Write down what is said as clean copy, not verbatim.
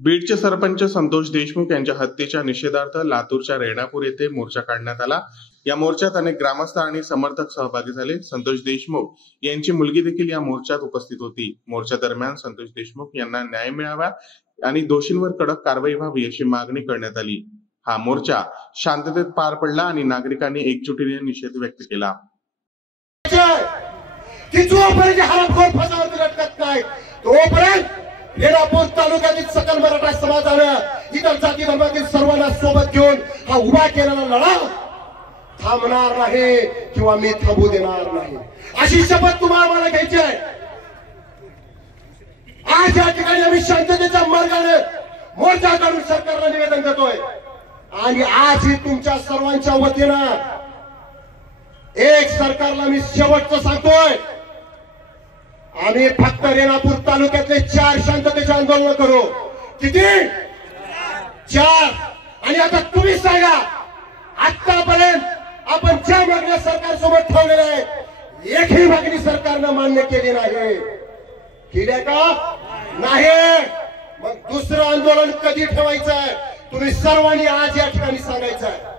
बीडचे सरपंच संतोष देशमुख यांच्या हत्येच्या निषेधार्थ लातूरच्या रेणापूर येथे मोर्चा काढण्यात आला। या मोर्चात अनेक ग्रामस्थ आणि समर्थक सहभागी झाले। संतोष देशमुख यांची मुलगी देखील या मोर्चात उपस्थित होती। मोर्चा दरम्यान संतोष देशमुख यांना न्याय मिळावा आणि दोषींवर कडक कारवाई व्हावी अशी मागणी करण्यात आली। हा मोर्चा शांततेत पार पडला आणि नागरिकांनी एकजुटीने निषेध व्यक्त केला। रेणापूर तालुक्यातील सकल मराठा समाजानं इतर जाती धर्मातील सर्वांना सोबत घेऊन हा उभा केलेला लढा थांबणार नाही किंवा मी थांबू देणार नाही अशी शपथ तुम्हाला मला घ्यायची आहे। आज या ठिकाणी आम्ही शांततेच्या मार्गाने मोर्चा काढून सरकारला निवेदन देतोय आणि आजही तुमच्या सर्वांच्या वतीनं एक सरकारला मी शेवटचं सांगतोय, आम्ही फक्त रेणापूर तालुक्यातले 4 शांततेचे आंदोलन करू। किती? 4। आणि आता तुम्ही सांगा, आतापर्यंत आपण ज्या मागण्या सरकारसोबत ठेवलेल्या आहेत एकही मागणी सरकारनं मान्य केली नाही। केली का? नाही। मग दुसरं आंदोलन कधी ठेवायचं आहे तुम्ही सर्वांनी आज या ठिकाणी सांगायचं आहे।